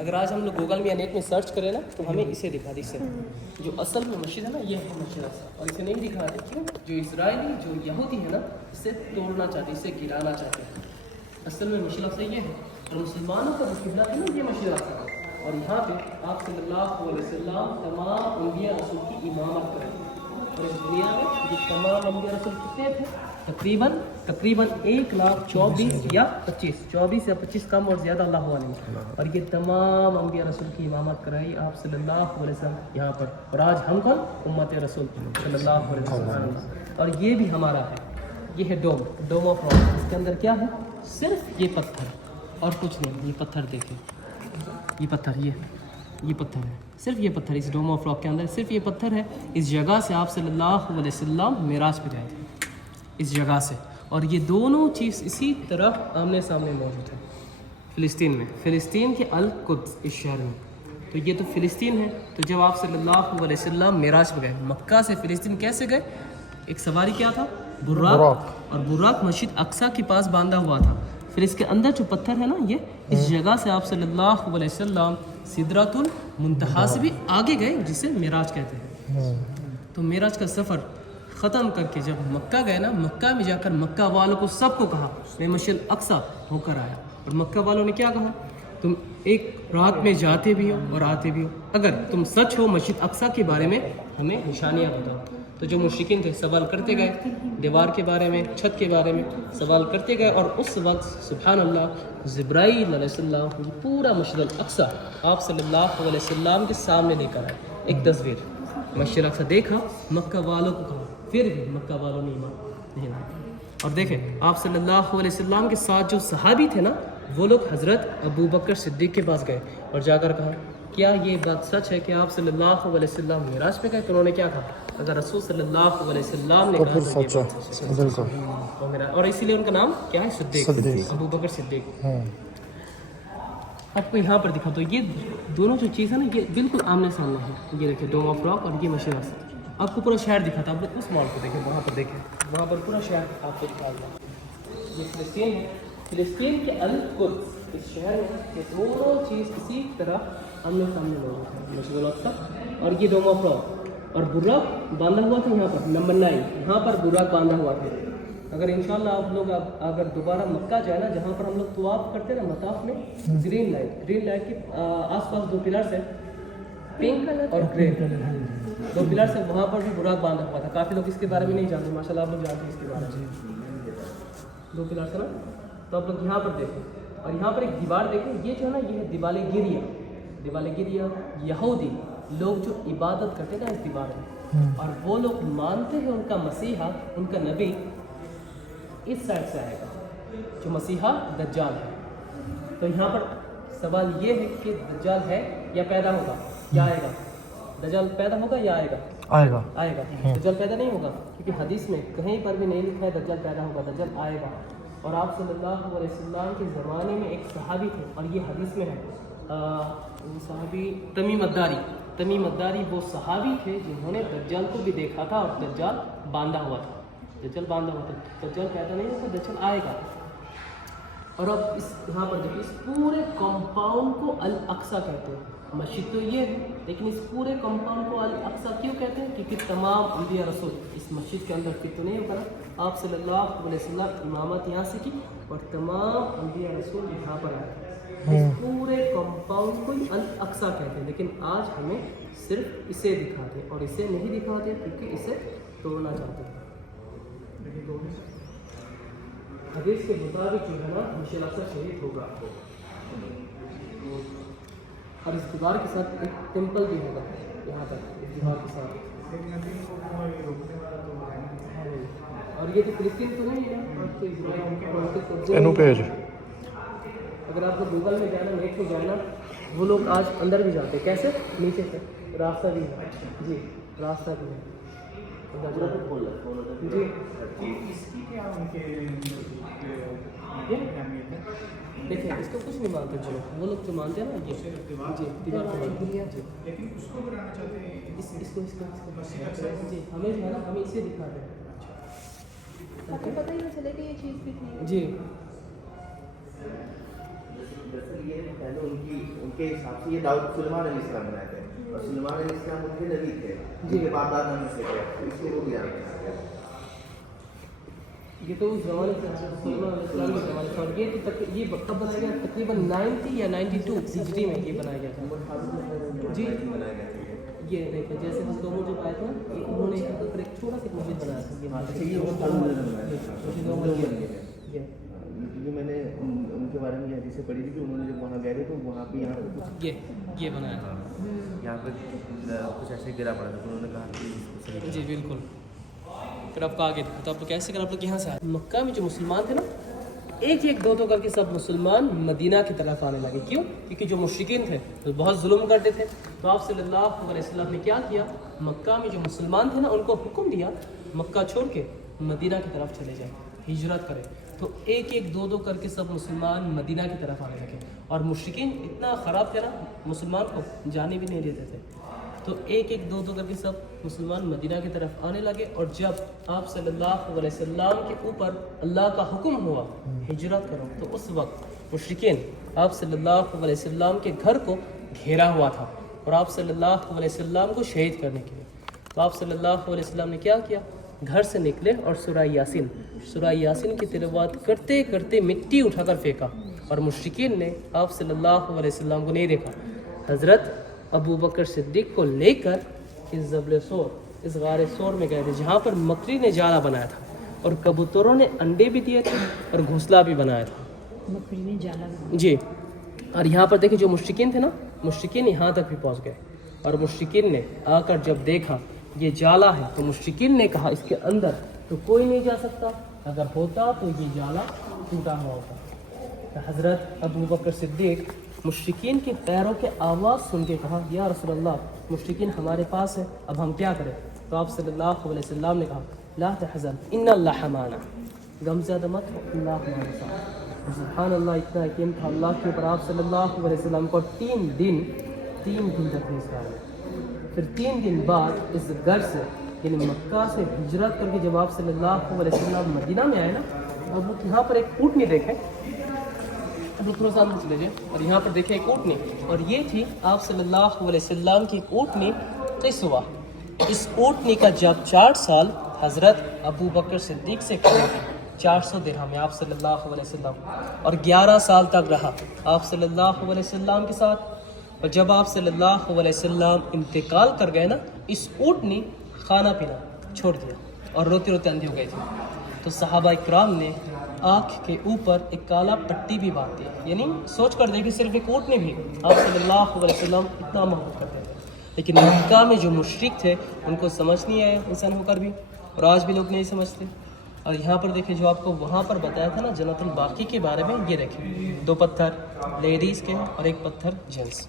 اگر آج ہم لوگ گوگل میں یا نیٹ میں سرچ کریں نا تو ہمیں اسے دکھا دے. اس سے جو اصل میں مسجد ہے نا یہ ہے مسجد اقصی, اور اسے نہیں دکھا دے کیوں؟ جو اسرائیلی جو یہودی ہے نا اسے توڑنا چاہتے, اسے گرانا چاہتے ہیں. اصل میں مسجد اقصی یہ ہے, اور مسلمانوں کا جو قبلہ ہے نا یہ مسجد اقصی ہے. اور یہاں پہ آپ صلی اللہ علیہ وسلم تمام انبیاء رسول کی امامت کریں. اور اس دنیا میں جو تمام انبیاء رسول کتنے تھے؟ تقریباً 1,24,000 یا 25 کم اور زیادہ اللہ عالم. اور یہ تمام انبیاء رسول کی امامت کرائی آپ صلی اللہ علیہ وسلم یہاں پر. اور آج ہم کون؟ امت رسول صلی اللہ علیہ وسلم. اور یہ بھی ہمارا ہے, یہ ہے ڈوم آف راک. اس کے اندر کیا ہے؟ صرف یہ پتھر اور کچھ نہیں. یہ پتھر دیکھیں, یہ پتھر, یہ پتھر ہے, صرف یہ پتھر. اس ڈوم آف راک کے اندر صرف یہ پتھر ہے. اس جگہ سے آپ صلی اللہ علیہ وسلم معراج پہ گئے تھے, اس جگہ سے. اور یہ دونوں چیز اسی طرح آمنے سامنے موجود ہے فلسطین میں, فلسطین کے القدس اس شہر میں. تو یہ تو فلسطین ہے. تو جب آپ صلی اللہ علیہ وسلم معراج پہ گئے, مکہ سے فلسطین کیسے گئے؟ ایک سواری کیا تھا؟ براق. اور براق مسجد اقصی کے پاس باندھا ہوا تھا. پھر اس کے اندر جو پتھر ہے نا یہ اس جگہ سے آپ صلی اللہ علیہ وسلم سدرۃ المنتہا سے بھی آگے گئے, جسے معراج کہتے ہیں. تو معراج کا سفر ختم کر کے جب مکہ گئے نا, مکہ میں جا کر مکہ والوں کو سب کو کہا میں مسجد اقصی ہو کر آیا. اور مکہ والوں نے کیا کہا؟ تم ایک رات میں جاتے بھی ہو اور آتے بھی ہو, اگر تم سچ ہو مسجد اقصی کے بارے میں ہمیں نشانیاں بتاؤ. تو جو مشرکین تھے سوال کرتے گئے, دیوار کے بارے میں, چھت کے بارے میں سوال کرتے گئے. اور اس وقت سبحان اللہ جبرائیل علیہ السلام پورا مسجد الاقصی آپ صلی اللہ علیہ وسلم کے سامنے لے کر آئے. ایک تصویر مسجد اقصی دیکھا, مکہ والوں کو کہا, پھر بھی مکہ والوں نے ایمان نہیں لایا. اور دیکھیں آپ صلی اللہ علیہ وسلم کے ساتھ جو صحابی تھے نا وہ لوگ حضرت ابو بکر صدیق کے پاس گئے اور جا کر کہا کیا یہ بات سچ ہے کہ آپ صلی اللہ علیہ وسلم معراج پہ گئے؟ تو انہوں نے کیا کہا؟ اگر رسول صلی اللہ علیہ وسلم نے کہا تو یہ بات سچ ہے. اور اسی لیے ان کا نام کیا ہے؟ صدیق, ابو بکر صدیق. آپ کو یہاں پر دکھا تو یہ دونوں جو چیز ہے نا یہ بالکل آمنے سامنے ہے. یہ دیکھیں ڈوم آف راک اور یہ مسجد اقصی. آپ کو پورا شہر دکھاتا, آپ لوگ اس مال کو دیکھیں, وہاں پر دیکھیں, وہاں پر پورا شہر آپ کو دکھا دیا. یہ فلسطین ہے, فلسطین کے القدس اس شہر میں یہ دونوں چیز اسی طرح آمنے سامنے موجود ہے, مسجد الاقصی اور یہ ڈوم آف راک. اور براق باندھا ہوا تھا یہاں پر نمبر 9, یہاں پر براق باندھا ہوا تھا. اگر انشاءاللہ آپ لوگ اگر دوبارہ مکہ جائے نا, جہاں پر ہم لوگ طواف کرتے ہیں نا مطاف میں, گرین لائٹ کے آس پاس 2 پلرس ہیں, پنک اور گرے, 2 پلرس ہیں, وہاں پر بھی براق باندھا ہوا تھا. کافی لوگ اس کے بارے میں نہیں جانتے, ماشاءاللہ آپ لوگ جانتے ہیں اس کے بارے میں. 2 پلرس ہے نا, تو آپ لوگ یہاں پر دیکھیں. اور یہاں پر ایک دیوار دیکھیں, یہ جو ہے نا یہ ہے دیوال گریہ. یہودی لوگ جو عبادت کرتے ہیں نا اس دیوار میں, اور وہ لوگ مانتے ہیں ان کا مسیحا, ان کا نبی اس سائڈ سے آئے گا, جو مسیحا دجال ہے. تو یہاں پر سوال یہ ہے کہ دجال ہے یا پیدا ہوگا یا آئے گا؟ دجال پیدا ہوگا یا آئے گا؟ آئے گا. دجال پیدا نہیں ہوگا, کیونکہ حدیث میں کہیں پر بھی نہیں لکھا ہے دجال پیدا ہوگا, دجال آئے گا. اور آپ صلی اللہ علیہ وسلم کے زمانے میں ایک صحابی تھے, اور یہ حدیث میں ہے, صحابی تمیم الداری وہ صحابی تھے جنہوں نے دجال کو بھی دیکھا تھا, اور دجال باندھا ہوا تھا. دجال پیدا نہیں ہوگا, دجال آئے گا. اور اب اس یہاں پر دیکھیں, اس پورے کمپاؤنڈ کو الاقصی کہتے ہیں. مسجد تو یہ ہے, لیکن اس پورے کمپاؤنڈ کو الاقصی کیوں کہتے ہیں؟ کیونکہ تمام انبیاء رسول اس مسجد کے اندر فٹ تو نہیں ہوگا نا. آپ صلی اللہ علیہ وسلم امامت یہاں سے کی, اور تمام انبیاء رسول یہاں پر آئے. اس پورے کمپاؤنڈ کو الاقصی کہتے ہیں, لیکن آج ہمیں صرف اسے دکھاتے ہیں, اور اسے نہیں دکھاتے کیونکہ اسے توڑنا چاہتے ہیں. حدیث کے مطابق جو ہے نا مسجد اقصی شہید ہوگا, اور اس دیوار کے ساتھ ایک ٹیمپل بھی ہوگا یہاں پر, اس دیوار کے ساتھ. اور یہ تو فلسطین تو نہیں ہے. اگر آپ کو گوگل میں جانا, نیٹ میں جانا, وہ لوگ آج اندر بھی جاتے ہیں. کیسے؟ نیچے سے راستہ بھی ہے. جی راستہ بھی ہے. جی دیکھیں اس کو کچھ نہیں مانتے, چلو وہ لوگ جو مانتے ہیں نا یہ جی دیوار کو لیکن اس کو بنانا چاہتے ہیں, اس کو جی ہمیں جو ہے نا ہمیں اسے دکھاتے ہیں. پتہ ہی نہ چلے کہ یہ چیز کتنی ہے. جی پہلے ان کے حساب سے یہ داؤد سلیمان علیہ السلام بنائے تھے اور سلیمان علیہ السلام ان کے نبی تھے جن کے بعد دادا میں سے تھے اس لیے وہ بھی یہ تو اس زمانے سے سلیمان علیہ السلام کے زمانے سے، اور یہ کب بنایا گیا؟ تقریباً 90 یا 92 ہجری میں یہ بنایا گیا تھا جی. یہ دیکھیں جیسے ہم دونوں جو آئے تھے انہوں نے یہاں پر ایک چھوٹا سا مسجد بنایا تھا. یہ میں نے ان کے بارے میں حدیثیں پڑھی تھی کہ انہوں نے جب وہاں گئے تھے تو وہاں پہ یہ بنایا تھا یہاں پہ کچھ ایسے گرا پڑا تھا تو انہوں نے کہا کہ جی بالکل. پھر آپ کو آگے دیکھو تو آپ کیسے کر آپ لوگ یہاں سے آئے. مکہ میں جو مسلمان تھے نا ایک دو کر کے سب مسلمان مدینہ کی طرف آنے لگے. کیوں؟ کیونکہ جو مشرکین تھے وہ بہت ظلم کرتے تھے. تو آپ صلی اللہ علیہ وسلم نے کیا کیا؟ مکہ میں جو مسلمان تھے نا ان کو حکم دیا مکہ چھوڑ کے مدینہ کی طرف چلے جائیں، ہجرت کریں. تو ایک دو کر کے سب مسلمان مدینہ کی طرف آنے لگے. اور مشرکین اتنا خراب تھے نا مسلمان کو جانے بھی نہیں دیتے تھے. تو ایک دو کر کے سب مسلمان مدینہ کی طرف آنے لگے. اور جب آپ صلی اللہ علیہ وسلم کے اوپر اللہ کا حکم ہوا ہجرت کرو تو اس وقت مشرکین آپ صلی اللہ علیہ وسلم کے گھر کو گھیرا ہوا تھا اور آپ صلی اللہ علیہ وسلم کو شہید کرنے کے لیے. تو آپ صلی اللہ علیہ وسلم نے کیا کیا؟ گھر سے نکلے اور سورہ یاسین کی تلاوت کرتے کرتے مٹی اٹھا کر پھینکا. اور مشرکین نے آپ صلی اللہ علیہ وسلم کو نہیں دیکھا. حضرت ابو بکر صدیق کو لے کر اس غار سور میں گئے تھے جہاں پر مکری نے جالا بنایا تھا اور کبوتروں نے انڈے بھی دیے تھے اور گھونسلہ بھی بنایا تھا. مکری نے جالا جی. اور یہاں پر دیکھیں جو مشرکین تھے نا مشرکین یہاں تک بھی پہنچ گئے. اور مشرکین نے آ کر جب دیکھا یہ جالا ہے تو مشرکین نے کہا اس کے اندر تو کوئی نہیں جا سکتا، اگر ہوتا تو یہ جالا ٹوٹا ہوا ہوتا. تو حضرت ابو بکر صدیق مشرکین کے پیروں کے آواز سن کے کہا یا رسول اللہ مشرکین ہمارے پاس ہے، اب ہم کیا کریں؟ تو آپ صلی اللہ علیہ وسلم نے کہا لا تحزن ان اللہ معنا، غم زیادہ مت ہو، اللہ ہمارے ساتھ. سبحان اللہ. اتنا یقین تھا اللہ کے اوپر آپ صلی اللہ علیہ وسلم کو 3 دن تک نہیں سکھایا. پھر 3 دن بعد اس گھر سے یعنی مکہ سے ہجرت کر کے جب آپ صلی اللہ علیہ وسلم مدینہ میں آئے نا اب وہ یہاں پر ایک اونٹنی دیکھیں. اب تھوڑا سا اندر چلے جائیں اور یہاں پر دیکھیں ایک اونٹنی اور یہ تھی آپ صلی اللہ علیہ وسلم کی ایک اونٹنی قصوہ. اس اونٹنی کا جب 4 سال حضرت ابو بکر صدیق سے کھڑے تھے 400 درہم آپ صلی اللہ علیہ وسلم اور 11 سال تک رہا آپ صلی اللہ علیہ وسلم کے ساتھ. اور جب آپ صلی اللہ علیہ وسلم انتقال کر گئے نا اس اونٹ نے کھانا پینا چھوڑ دیا اور روتے روتے اندھی ہو گئی تھی. تو صحابہ اکرام نے آنکھ کے اوپر ایک کالا پٹی بھی باندھ دی. یعنی سوچ کر دیکھیں صرف ایک اونٹ نے بھی آپ صلی اللہ علیہ وسلم اتنا محبت کرتے تھے. لیکن مکہ میں جو مشرک تھے ان کو سمجھ نہیں آیا انسان ہو کر بھی، اور آج بھی لوگ نہیں سمجھتے. اور یہاں پر دیکھیں جو آپ کو وہاہ پر بتایا تھا نا جنت الباقی کے بارے میں، یہ دیکھیں 2 پتھر لیڈیز کے اور 1 پتھر جینٹس.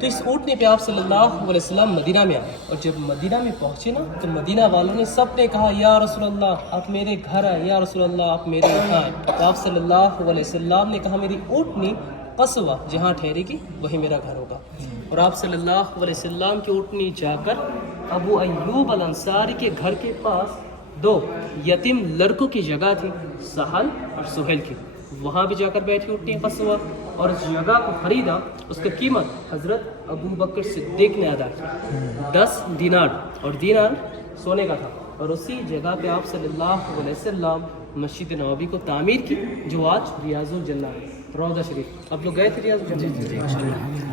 تو اس اونٹنے پہ آپ صلی اللہ علیہ وسلم مدینہ میں آئے اور جب مدینہ میں پہنچے نا تو مدینہ والوں نے سب نے کہا یا رسول اللہ آپ میرے گھر آئے، یا رسول اللہ آپ میرے یہاں آئے. تو آپ صلی اللہ علیہ وسلم نے کہا میری اونٹنی قصوہ جہاں ٹھہرے گی وہی میرا گھر ہوگا. اور آپ صلی اللہ علیہ وسلم کی اونٹنی جا کر ابو ایوب الانصاری کے گھر کے پاس 2 یتیم لڑکوں کی جگہ تھی سہل اور سہیل کی، وہاں بھی جا کر بیٹھی اونٹنی قصوہ. اور اس جگہ کو خریدا، اس کا قیمت حضرت ابو بکر صدیق نے ادا کی 10 دینار، اور دینار سونے کا تھا. اور اسی جگہ پہ آپ صلی اللہ علیہ وسلم مسجد نبوی کو تعمیر کی جو آج ریاض الجنہ ہے، روضہ شریف. آپ لوگ گئے تھے ریاض الجنہ؟ جی.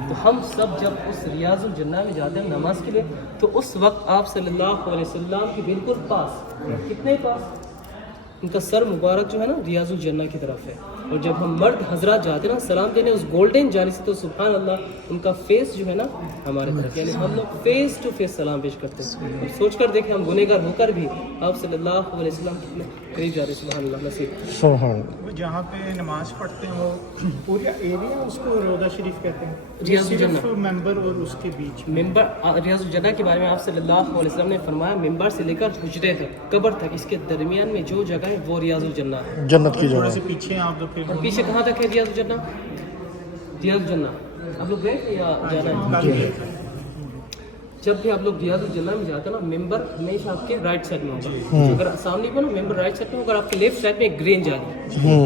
تو ہم سب جب اس ریاض الجنہ میں جاتے ہیں نماز کے لیے تو اس وقت آپ صلی اللہ علیہ وسلم کے بالکل پاس، کتنے پاس، ان کا سر مبارک جو ہے نا ریاض الجنہ کی طرف ہے. اور جب ہم مرد حضرات جاتے ہیں نا سلام دینے اس گولڈن جانے سے تو سبحان اللہ ان کا فیس جو ہے نا ہمارے طرف، یعنی ہم لوگ فیس ٹو فیس سلام پیش کرتے ہیں. اور سوچ کر دیکھیں ہم گنہگار ہو کر بھی آپ صلی اللہ علیہ وسلم کتنے قریب جا رہے ہیں. سبحان اللہ. نصیب وہ جہاں پہ نماز پڑھتے ہیں وہ پورا ایریا اس کو روضہ شریف کہتے ہیں. ریاض الجنہ صرف ممبر اور اس کے بیچ ممبر ریاض الجنہ کے بارے میں آپ صلی اللہ علیہ وسلم نے فرمایا ممبر سے لے کر حجرے تک قبر تک اس کے درمیان میں جو جگہ ہے وہ ریاض الجنہ ہے. جنت کی تھوڑا جگہ. سے پیچھے آپ تو پھر اور پیچھے کہاں تک ہے ریاض الجنہ؟ ریاض الجنہ آپ لوگ گئے یا جانا ہے؟ جب بھی آپ لوگ ریاض الجنہ میں جاتے ہیں نا ممبر ہمیشہ آپ کے رائٹ سائڈ میں ہوگا. اگر سامنے کو نا ممبر رائٹ سائڈ میں، اگر آپ کے لیفٹ سائڈ میں ایک گرین جالی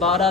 12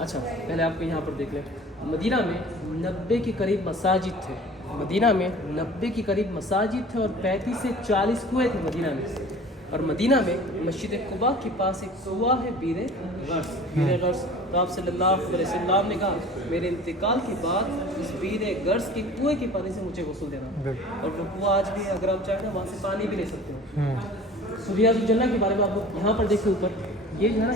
اچھا پہلے آپ کو یہاں پر دیکھ لیں، مدینہ میں 90 کے قریب مساجد تھے، مدینہ میں 90 کے قریب مساجد تھے اور 35 سے 40 کنویں تھے مدینہ میں. اور مدینہ میں مسجد قباء کے پاس ایک کنواں ہے بیر غرس. تو آپ صلی اللہ علیہ وسلم نے کہا میرے انتقال کے بعد اس بیر غرس کے کنویں کے پانی سے مجھے غسل دینا. اور وہ کنواں آج بھی اگر آپ چاہیں نا وہاں سے پانی بھی لے سکتے ہو. ریاض الجنہ کے بارے میں آپ یہاں پر دیکھیں اوپر، یہ جو ہے نا